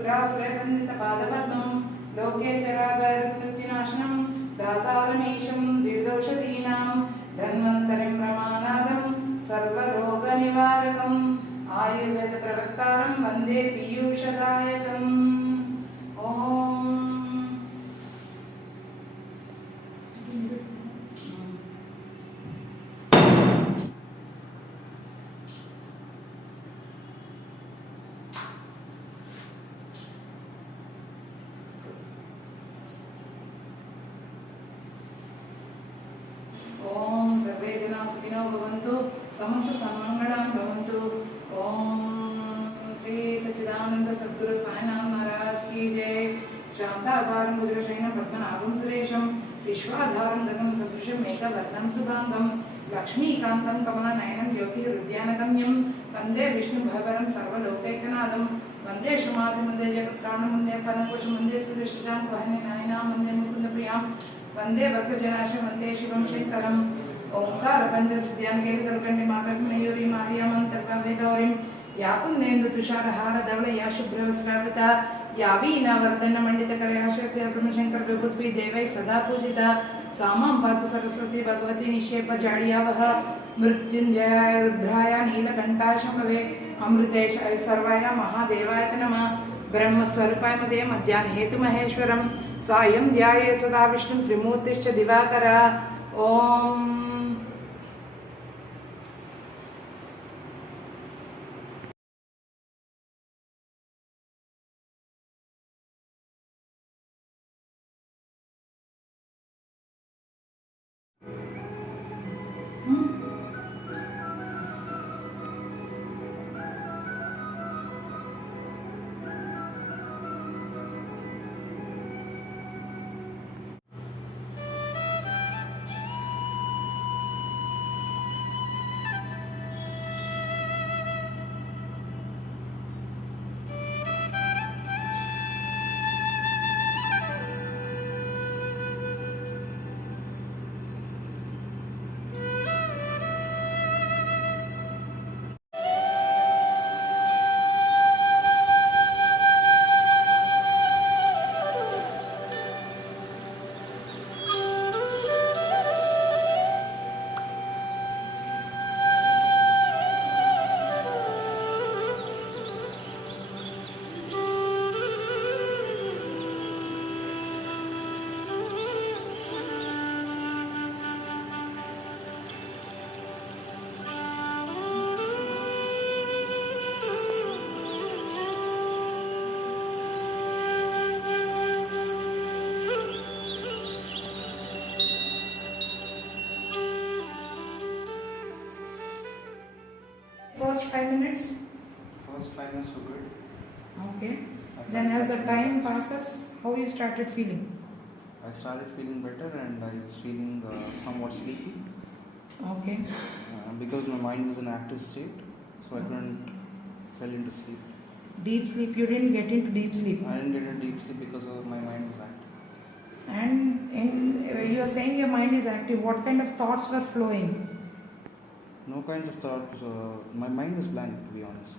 सुरासुरवन्दितपादपद्मं लोके चराभरमृत्युनाशनं दातारमीशं द्विदोषदीनां धन्वन्तरिं रमानाथं सर्वरोगनिवारकम् आयुर्वेदप्रवक्तारं वन्दे पीयूषदायकम् ओम सर्वे जना सुखिनो भवन्तु समस्त सन्मंगलानि भवन्तु ओम श्री सच्चिदानंद सद्गुरु साईनाथ महाराज की जय शांताकारं भुजगशयनं पद्मनाभं सुरेशं विश्वाधारं गगनं सदृशं मेघवर्णं शुभांगं लक्ष्मीकान्तं कमलनयनं योगिहृद्यानगम्यं वन्दे विष्णुभवरं सर्वलोकैकनाथं वन्दे शुमाधि वन्दे जगत्प्राणं वन्दे फलकोशं वन्दे सुरेशशान्तवाहिनी नायनां वन्दे मुकुन्दप्रियां वंदे भक्तजनाशं वंदे शिवं शंकरं ओंकार पंचविद्यानकेलिकल्कण्डि मागमयूरी मार्यामन्तर्भावे गौरीं या कुन्देन्दु तुषारहार धवल या शुभ्रवस्त्रावृता या वीणावर्धनमण्डितकरया ब्रह्मशंकर विभूति देवै सदा पूजिता सामां पातु सरस्वती भगवती निक्षेपजाड्यावह मृत्युंजयाय रुद्राय नीलकण्ठाय शम्भवे अमृतेशाय सर्वाय महादेवाय नमः ब्रह्मस्वरूपाय मदे मध्याह्न हेतुमहेश्वरं सायं ध्याये सदा विष्णुं त्रिमूर्तिश्च दिवाकर ओम First 5 minutes? First 5 minutes were good. Okay. Then as the time passes, how you started feeling? I started feeling better and I was feeling somewhat sleepy. Okay. Because my mind was in active state, so I couldn't fell into sleep. Deep sleep, you didn't get into deep sleep? I didn't get into deep sleep because my mind was active. And you are saying your mind is active, what kind of thoughts were flowing? No kinds of thoughts. My mind was blank, to be honest.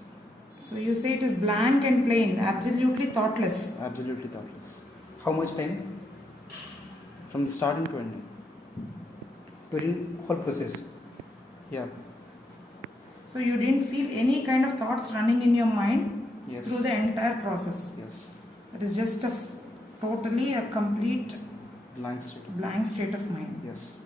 So you say it is blank and plain, absolutely thoughtless. Absolutely thoughtless. How much time? From the starting to ending. During whole process? Yeah. So you didn't feel any kind of thoughts running in your mind? Yes. Through the entire process? Yes. It is just totally a complete blank state. Blank state of mind. Yes.